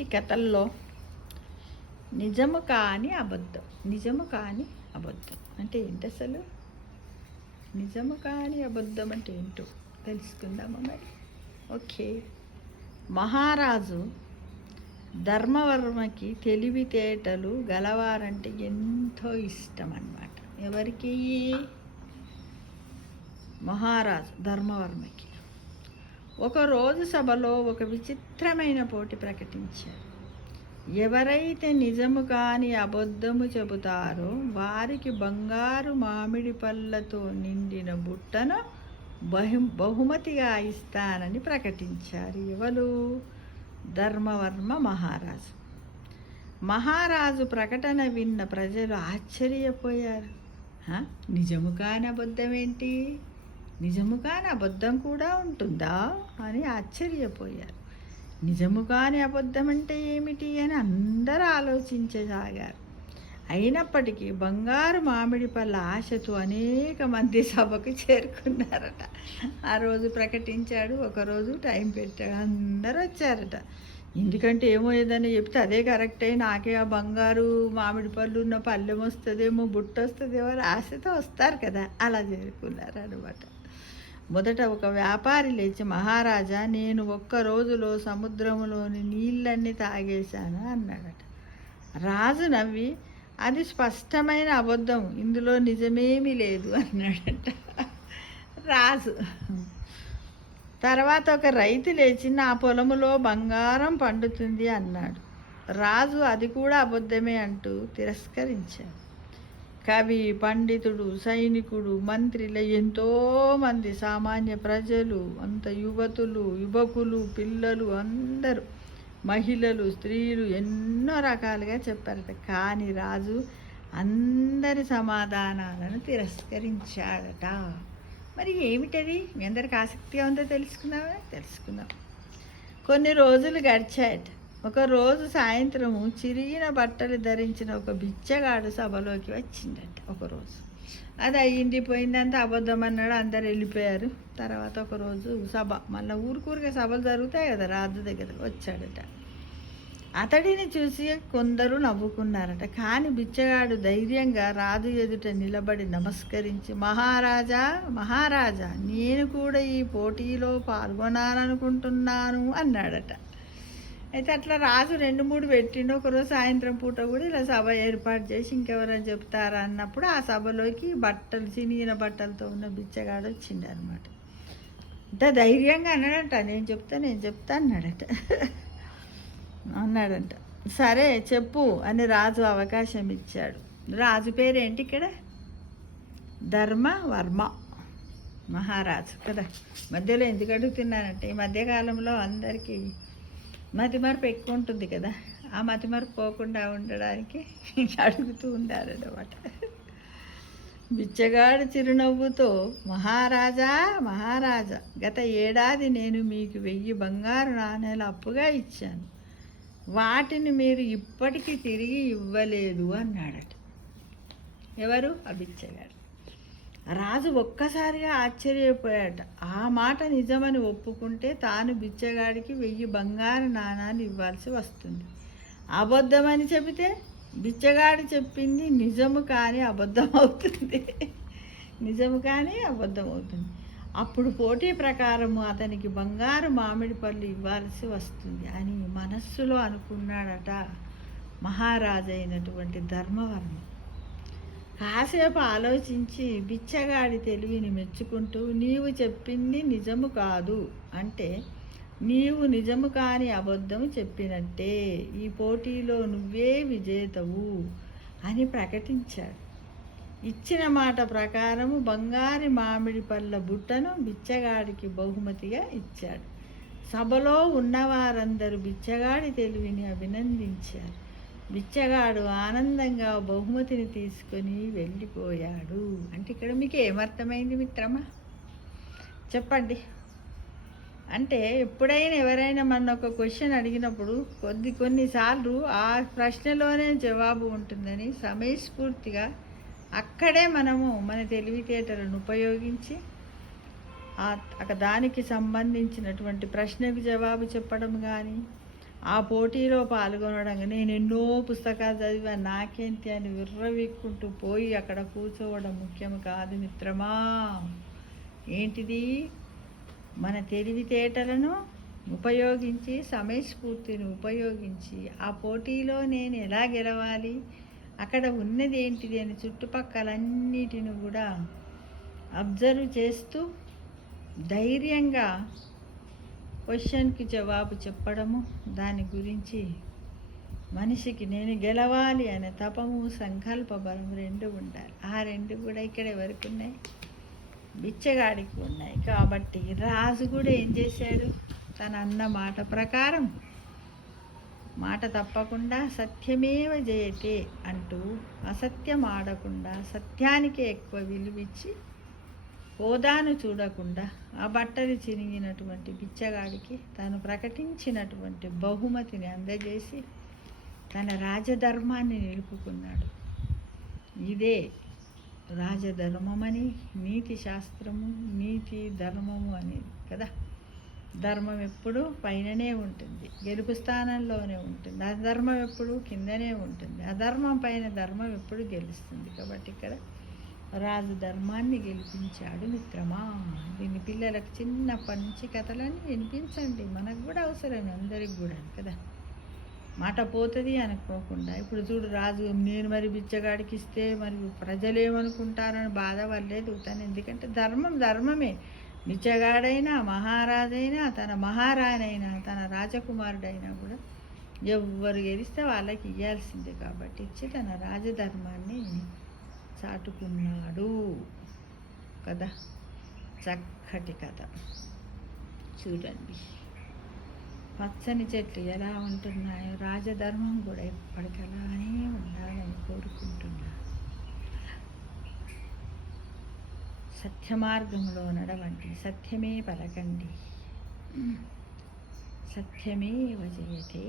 ఈనాటి కథల్లో నిజము కాని అబద్ధం. నిజము కాని అబద్ధం అంటే ఏంటి అసలు? నిజము కాని అబద్ధం అంటే ఏంటో తెలుసుకుందామా మరి? ఓకే. మహారాజు ధర్మవర్మకి తెలివితేటలు గలవారంటే ఎంతో ఇష్టం అన్నమాట. ఎవరికి? మహారాజు ధర్మవర్మకి. ఒకరోజు సభలో ఒక విచిత్రమైన పోటీ ప్రకటించారు. ఎవరైతే నిజము కాని అబద్ధము చెబుతారో వారికి బంగారు మామిడి పళ్ళతో నిండిన బుట్టను బహుమతిగా ఇస్తానని ప్రకటించారు. ఎవరు? ధర్మవర్మ మహారాజు. మహారాజు ప్రకటన విన్న ప్రజలు ఆశ్చర్యపోయారు. నిజము కాని అబద్ధం ఏంటి? నిజము కాని అబద్ధం కూడా ఉంటుందా అని ఆశ్చర్యపోయారు. నిజము కాని అబద్ధం అంటే ఏమిటి అని అందరూ ఆలోచించసాగారు. అయినప్పటికీ బంగారు మామిడి పళ్ళ ఆశతో అనేక మంది సభకు చేరుకున్నారట. ఆ రోజు ప్రకటించాడు, ఒకరోజు టైం పెట్టాడు, అందరూ వచ్చారట. ఎందుకంటే ఏమో ఏదైనా చెప్తే అదే కరెక్ట్ అయి నాకే ఆ బంగారు మామిడి పళ్ళు ఉన్న పళ్ళెం వస్తుందేమో, బుట్ట వస్తుందేమో ఆశతో వస్తారు కదా, అలా చేరుకున్నారు అనమాట. మొదట ఒక వ్యాపారి లేచి, మహారాజా, నేను ఒక్క రోజులో సముద్రంలోని నీళ్ళన్నీ తాగేశాను అన్నాడట. రాజు నవ్వి, అది స్పష్టమైన అబద్ధం, ఇందులో నిజమేమీ లేదు అన్నాడట రాజు. తర్వాత ఒక రైతు లేచి, నా పొలములో బంగారం పండుతుంది అన్నాడు. రాజు అది కూడా అబద్ధమే అంటూ తిరస్కరించాడు. కవి, పండితుడు, సైనికుడు, మంత్రిల ఎంతోమంది సామాన్య ప్రజలు, అంత యువతులు, యువకులు, పిల్లలు అందరూ, మహిళలు, స్త్రీలు ఎన్నో రకాలుగా చెప్పారట. కానీ రాజు అందరి సమాధానాలను తిరస్కరించాడట. మరి ఏమిటది? మీ అందరికి ఆసక్తిగా ఉందో తెలుసుకుందాం. కొన్ని రోజులు గడిచాయట. ఒకరోజు సాయంత్రము చిరిగిన బట్టలు ధరించిన ఒక బిచ్చగాడు సభలోకి వచ్చిండట. ఒకరోజు అది అయ్యింది పోయిందంతా అబద్ధం అన్నాడు, అందరు వెళ్ళిపోయారు. తర్వాత ఒకరోజు సభ, మళ్ళీ ఊరికూరిగా సభలు జరుగుతాయి కదా, రాజు దగ్గర వచ్చాడట. అతడిని చూసి కొందరు నవ్వుకున్నారట. కానీ బిచ్చగాడు ధైర్యంగా రాజు ఎదుట నిలబడి నమస్కరించి, మహారాజా, నేను కూడా ఈ పోటీలో పాల్గొనాలనుకుంటున్నాను అన్నాడట. అయితే అట్లా రాజు 2-3 పెట్టిండు. ఒకరోజు సాయంత్రం పూట కూడా ఇలా సభ ఏర్పాటు చేసి ఇంకెవరైనా చెప్తారా అన్నప్పుడు ఆ సభలోకి చినిగిన బట్టలతో ఉన్న బిచ్చగాడు వచ్చిండు అనమాట. ఇంత ధైర్యంగా అన్నాడంట, నేను చెప్తా అన్నాడంట. సరే చెప్పు అని రాజు అవకాశం ఇచ్చాడు. రాజు పేరేంటి ఇక్కడ? ధర్మవర్మ మహారాజు కదా. మధ్యలో ఎందుకు అడుగుతున్నానంటే, ఈ మధ్యకాలంలో అందరికీ మతిమరుపు ఎక్కువ ఉంటుంది కదా, ఆ మతిమరుపు పోకుండా ఉండడానికి అడుగుతూ ఉండారన్నమాట. బిచ్చగాడు చిరునవ్వుతో, మహారాజా, గత ఏడాది నేను మీకు 1000 బంగారు నాణేలు అప్పుగా ఇచ్చాను, వాటిని మీరు ఇప్పటికీ తిరిగి ఇవ్వలేదు అన్నాడట. ఎవరు? ఆ బిచ్చగాడు. రాజు ఒక్కసారిగా ఆశ్చర్యపోయాట. ఆ మాట నిజమని ఒప్పుకుంటే తాను బిచ్చగాడికి 1000 బంగారు నాణాలు ఇవ్వాల్సి వస్తుంది. అబద్ధమని చెబితే బిచ్చగాడు చెప్పింది నిజము కానీ అబద్ధం అవుతుంది. అప్పుడు పోటీ ప్రకారము అతనికి బంగారు మామిడి పళ్ళు ఇవ్వాల్సి వస్తుంది అని మనస్సులో అనుకున్నాడట మహారాజు అయినటువంటి ధర్మవర్మ. కాసేపు ఆలోచించి బిచ్చగాడి తెలివిని మెచ్చుకుంటూ, నీవు చెప్పింది నిజము కాదు అంటే నీవు నిజము కాని అబద్ధము చెప్పినట్టే, ఈ పోటీలో నువ్వే విజేతవు అని ప్రకటించాడు. ఇచ్చిన మాట ప్రకారము బంగారు మామిడి పళ్ళ బుట్టను బిచ్చగాడికి బహుమతిగా ఇచ్చాడు. సభలో ఉన్నవారందరూ బిచ్చగాడి తెలివిని అభినందించారు. బిచ్చగాడు ఆనందంగా బహుమతిని తీసుకొని వెళ్ళిపోయాడు. అంటే ఇక్కడ మీకు ఏమర్థమైంది మిత్రమా? చెప్పండి. అంటే ఎప్పుడైనా ఎవరైనా మన ఒక క్వశ్చన్ అడిగినప్పుడు కొన్నిసార్లు ఆ ప్రశ్నలోనే జవాబు ఉంటుందని సమయస్ఫూర్తిగా అక్కడే మనము మన తెలివితేటలను ఉపయోగించి దానికి సంబంధించినటువంటి ప్రశ్నకు జవాబు చెప్పడం కానీ, ఆ పోటీలో పాల్గొనడంగా నేను ఎన్నో పుస్తకాలు చదివా, నాకేంటి అని విర్రవీక్కుంటూ పోయి అక్కడ కూర్చోవడం ముఖ్యం కాదు మిత్రమా. ఏంటిది? మన తెలివితేటలను ఉపయోగించి, సమయస్ఫూర్తిని ఉపయోగించి ఆ పోటీలో నేను ఎలా గెలవాలి, అక్కడ ఉన్నది ఏంటిది అని చుట్టుపక్కలన్నిటిని కూడా అబ్జర్వ్ చేస్తూ ధైర్యంగా క్వశ్చన్కి జవాబు చెప్పడము, దాని గురించి మనిషికి నేను గెలవాలి అనే తపము, సంకల్ప బలం రెండు ఉండాలి. ఆ రెండు కూడా ఇక్కడ ఎవరికి ఉన్నాయి? బిచ్చగాడికి ఉన్నాయి. కాబట్టి రాజు కూడా ఏం చేశాడు? తన అన్న మాట ప్రకారం, మాట తప్పకుండా సత్యమేవ జయతే అంటూ అసత్యం ఆడకుండా సత్యానికే ఎక్కువ విలువిచ్చి, హోదాను చూడకుండా ఆ బట్టలు చిరిగినటువంటి బిచ్చగాడికి తాను ప్రకటించినటువంటి బహుమతిని అందజేసి తన రాజధర్మాన్ని నిలుపుకున్నాడు. ఇదే రాజధర్మమని, నీతి శాస్త్రము, నీతి ధర్మము అనేది కదా. ధర్మం ఎప్పుడు పైననే ఉంటుంది, గెలుపు స్థానంలోనే ఉంటుంది. అధర్మం ఎప్పుడు కిందనే ఉంటుంది. అధర్మం పైన ధర్మం ఎప్పుడు గెలుస్తుంది. కాబట్టి ఇక్కడ రాజు ధర్మాన్ని గెలిపించాడు మిత్రమా. దీన్ని పిల్లలకు చిన్నప్పటి నుంచి కథలన్నీ వినిపించండి. మనకు కూడా అవసరమే, అందరికి కూడా కదా. మాట పోతుంది అనుకోకుండా. ఇప్పుడు చూడు, రాజు నేను మరి బిచ్చగాడికి ఇస్తే మరి ప్రజలు ఏమనుకుంటారని బాధ వల్లేదు తను. ఎందుకంటే ధర్మం ధర్మమే. బిచ్చగాడైనా, మహారాజైనా, తన మహారాణైనా, తన రాజకుమారుడైనా కూడా ఎవ్వరు గెలిస్తే వాళ్ళకి ఇవ్వాల్సిందే. కాబట్టి ఇచ్చి తన రాజధర్మాన్ని చాటుకున్నాడు కదా. చక్కటి కథ చూడండి. పచ్చని చెట్లు ఎలా ఉంటున్నాయో రాజధర్మం కూడా ఎప్పటికలానే ఉండాలని కోరుకుంటున్నా. సత్య మార్గంలో నడవండి, సత్యమే పలకండి, సత్యమే జయతే.